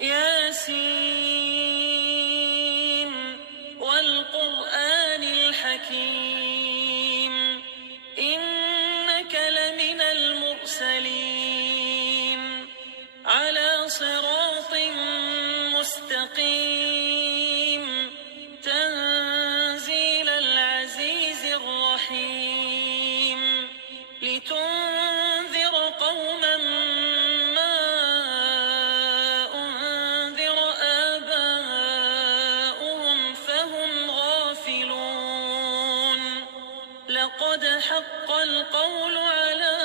ياسين والقرآن الحكيم إنك لمن المرسلين على صراط مستقيم تنزيل العزيز الرحيم لتنذر قوما ما أنذر آباؤهم فهم غافلون لقد حق القول على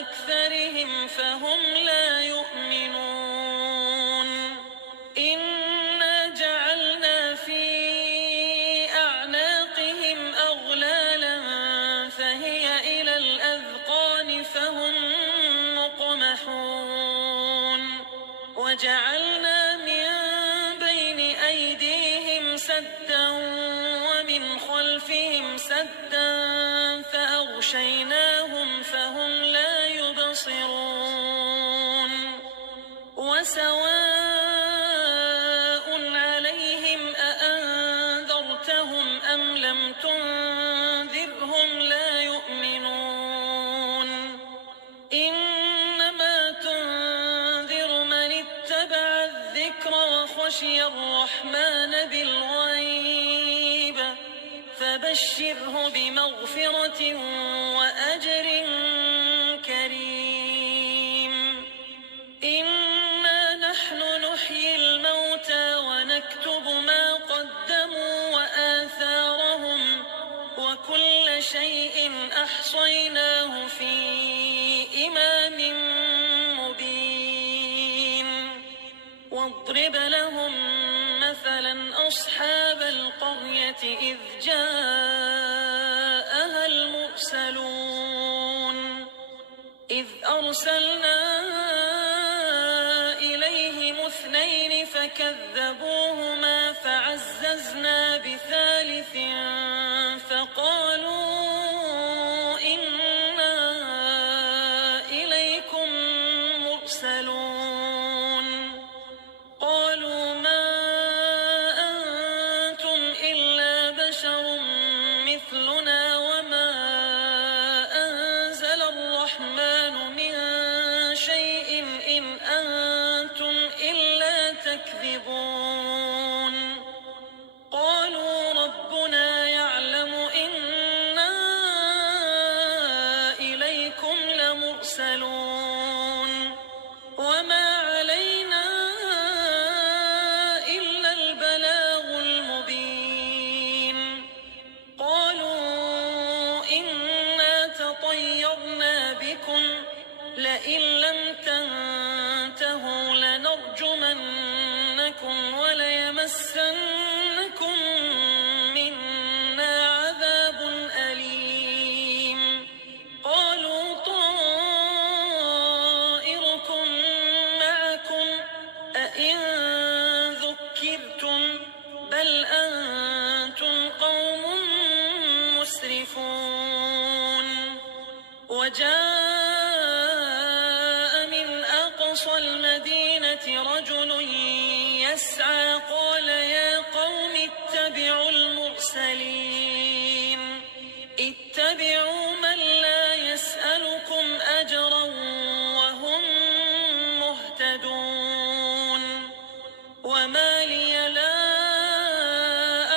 أكثرهم فهم لا يؤمنون إنا جعلنا في أعناقهم أغلالا فهي إلى الأذقان فهم مقمحون وجعلنا من بين أيديهم سدا ومن خلفهم سدا فأغشيناهم فهم لا يبصرون وسواء عليهم أأنذرتهم أم لم تنذرهم لا يؤمنون إنما تنذر من اتبع الذكر وخشي الرحمن بالغيب فبشره بمغفرة وأجر كريم إنا نحن نحيي الموتى ونكتب ما قدموا وآثارهم وكل شيء أحصيناه في إمام مبين واضرب لهم مثلا أصحاب القرية إذ جاءها المرسلون إذ أرسلنا إليهم اثنين فكذبوهما فعززنا بثالث فقالوا إنا إليكم مرسلون قالوا ما أنتم إلا بشر مثلنا وما أنزل الرحمن من شيء إن أنتم إلا تكذبون قالوا ربنا يعلم إنا إليكم لمرسلون وما علينا إلا البلاغ المبين قالوا إنا تطيرنا بكم لئن لم تنتهوا لنرجمنكم وليمسنكم منا عذاب أليم قالوا طائركم معكم أئن ذكرتم بل أنتم قوم مسرفون وجاء من أقصى المدينة رجل يسعى قال يا قوم اتبعوا المرسلين اتبعوا من لا يسألكم أجرا وهم مهتدون وما لي لا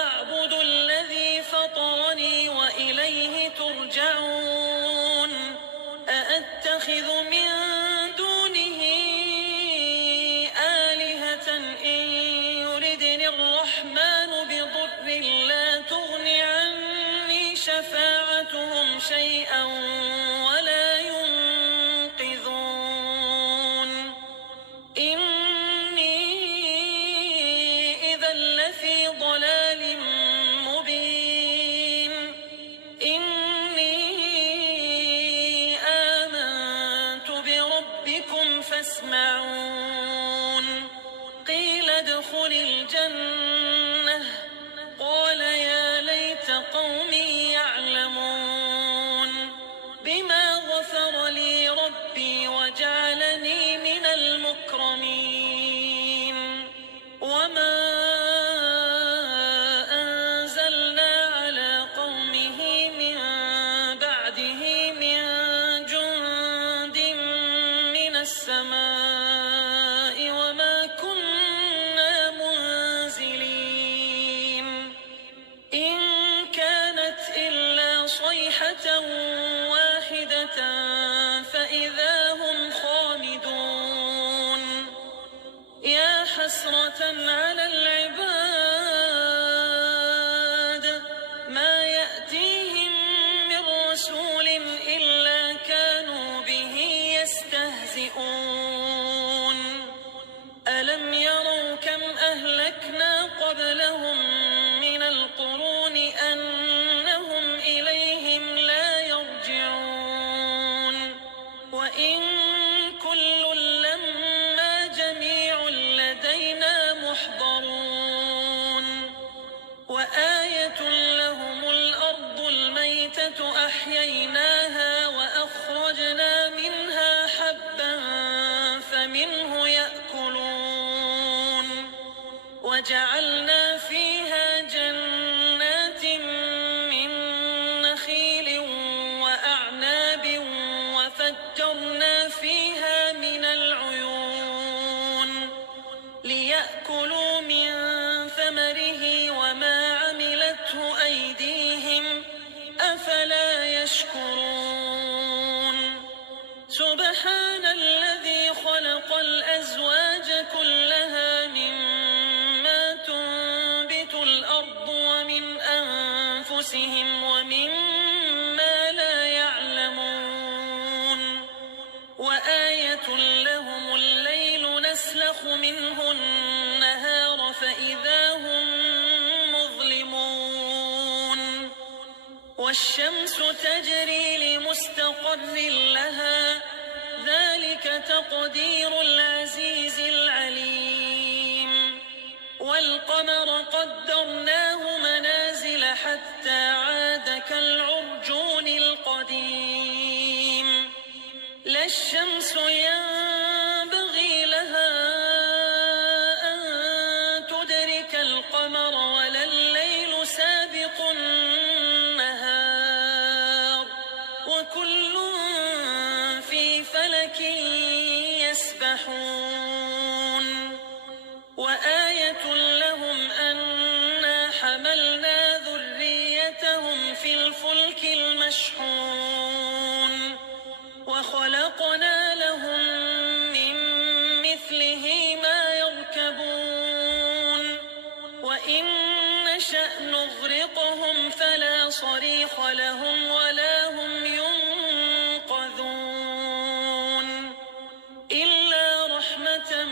أعبد الذي فطرني وإليه ترجعون أأتخذ من دونه آلهة إن يردني الرحمن بضر لا تغن عني شفاعتهم شيئا ولا ينقذون إني إذا لفي ضلال مبين إني آمنت بربكم فاسمعون قيل ادخل الجنة قال يا ليت قومي يعلمون بما غفر لي ربي وجعلني من المكرمين سبحان الذي خلق الأزواج كلها مما تنبت الأرض ومن أنفسهم ومما لا يعلمون وآية لهم الليل نسلخ منه النهار فإذا هم مظلمون والشمس تجري لمستقر لها ذلك تقدير العزيز العليم والقمر قدرناه منازل حتى عاد كالعرجون القديم لا الشمس ينبغي لها أن تدرك القمر ولا الليل سابق النهار وكل في فلك يسبحون وآية لهم أنا حملنا ذريتهم في الفلك المشحون وخلقنا لهم من مثله ما يركبون وإن نشأ نغرقهم فلا صريخ لهم ولا هم ينقذون إلا رحمة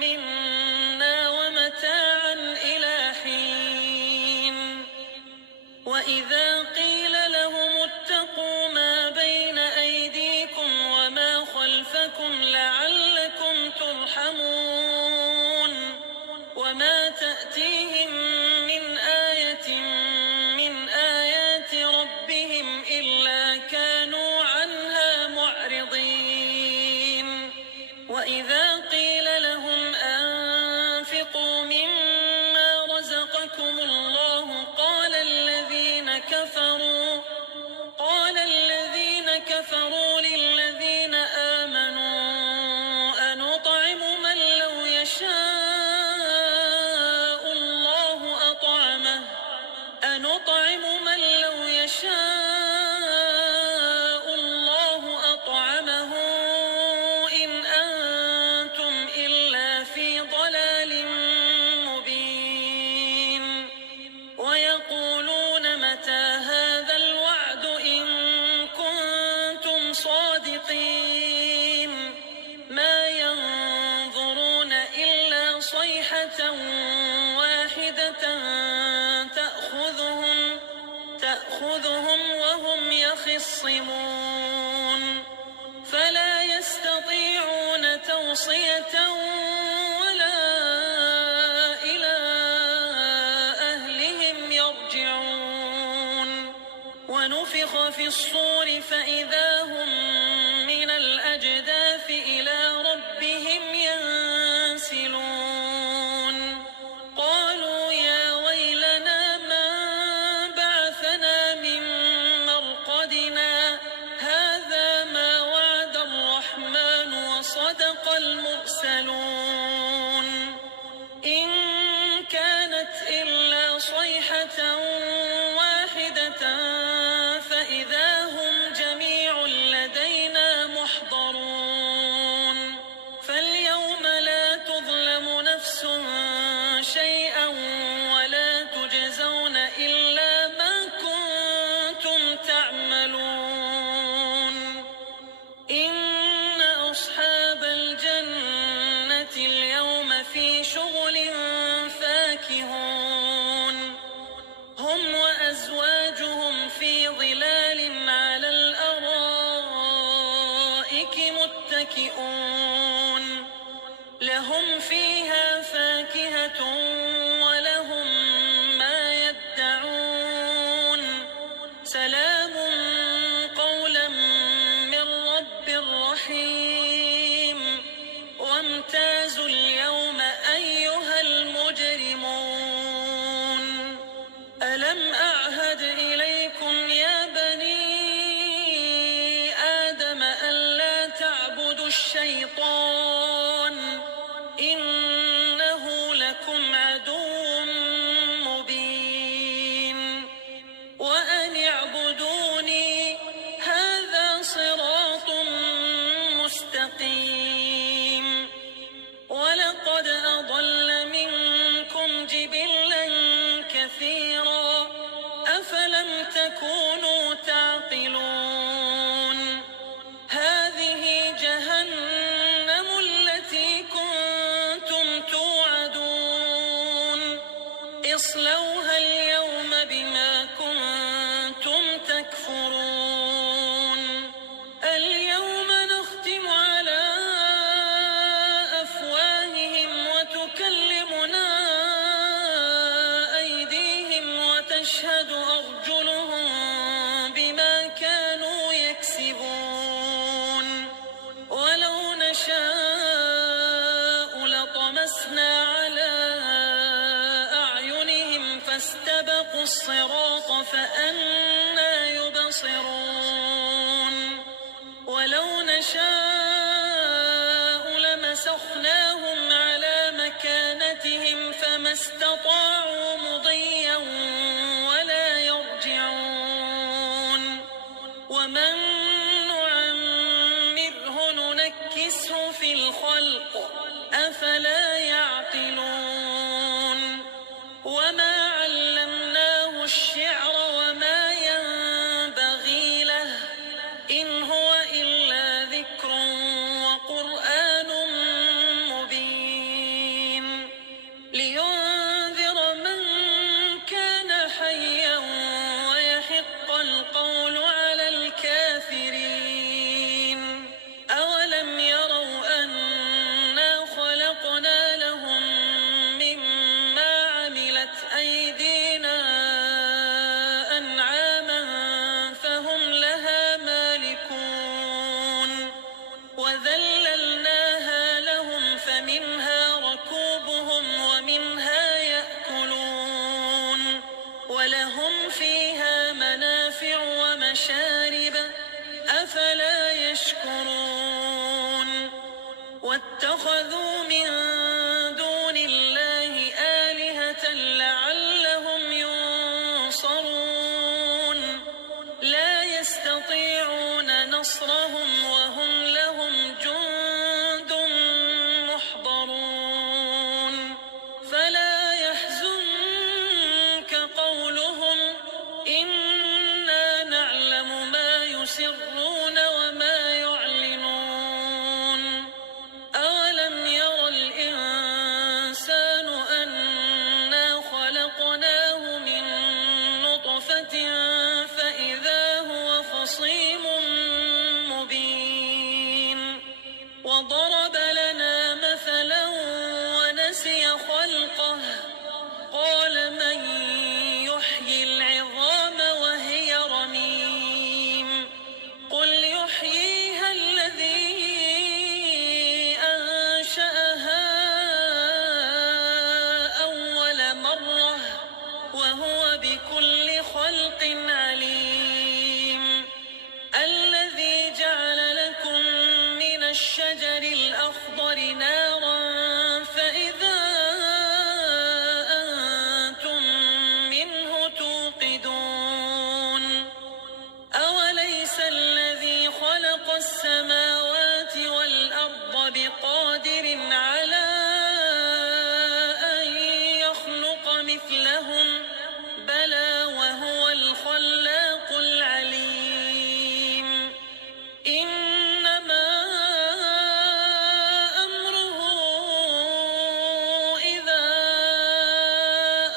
منا ومتاعا إلى حين وإذا قيل لهم اتقوا ما بين أيديكم وما خلفكم لعلكم ترحمون وما تأتيهم من آية من آيات ربهم إلا كانوا عنها معرضين وإذا قيل لهم أنفقوا مما رزقكم الله قال الذين كفروا للذين آمنوا أنطعم من لو يشاء الله أطعمه إن أنتم إلا في ضلال مبين ويقولون متى هذا الوعد إن كنتم صادقين ما ينظرون إلا صيحة واحدة تأخذهم وهم يخصمون فلا يستطيعون توصية ولا إلى أهلهم يرجعون ونفخ في الصور فإذا هم من الأجداث إلى ربهم ينسلون قالوا يا ويلنا من بعثنا من مرقدنا هذا ما وعد الرحمن وصدق المرسلون إن كانت إلا صيحة واحدة فإذا هم جميع لدينا محضرون فاليوم لا تظلم نفس شيئا ولا تجزون إلا ما كنتم تعملون إن أصحاب الجنة اليوم في شغل فاكهون هم وأزواجهم في ظلال على الأرائك متكئون لهم فيها فاكهة ولهم ما يدعون سلام قولا من رب رحيم وامتازوا اليوم أيها المجرمون ألم أعهد إليكم يا بني آدم ألا تعبدوا الشيطان إنه لكم عدو واتخذوا من دون الله آلهة لعلهم ينصرون لا يستطيعون نصرهم وهم لهم جند محضرون فلا يحزنك قولهم إنا نعلم ما يسرون وما يعلنون أولم ير الإنسان أنا خلقناه من نطفة فإذا هو خصيم مبين وضرب لنا مثلا ونسي خلقه قال من يحيي العظام وهي رميم قل يحييها الذي أنشأها أول مرة وهو بكل خلق عليم الذي جعل لكم من الشجر الأخضر نارا فإذا أنتم منه توقدون أوليس الذي خلق السماوات والأرض بقادر على أن يخلق مثلهم بلى وهو الخلاق العليم إنما أمره إذا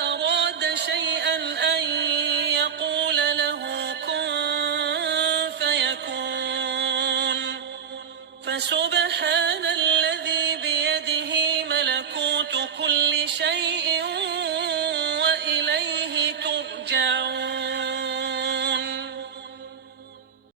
أراد شيئا أن يقول له كن فيكون فسبحان الذي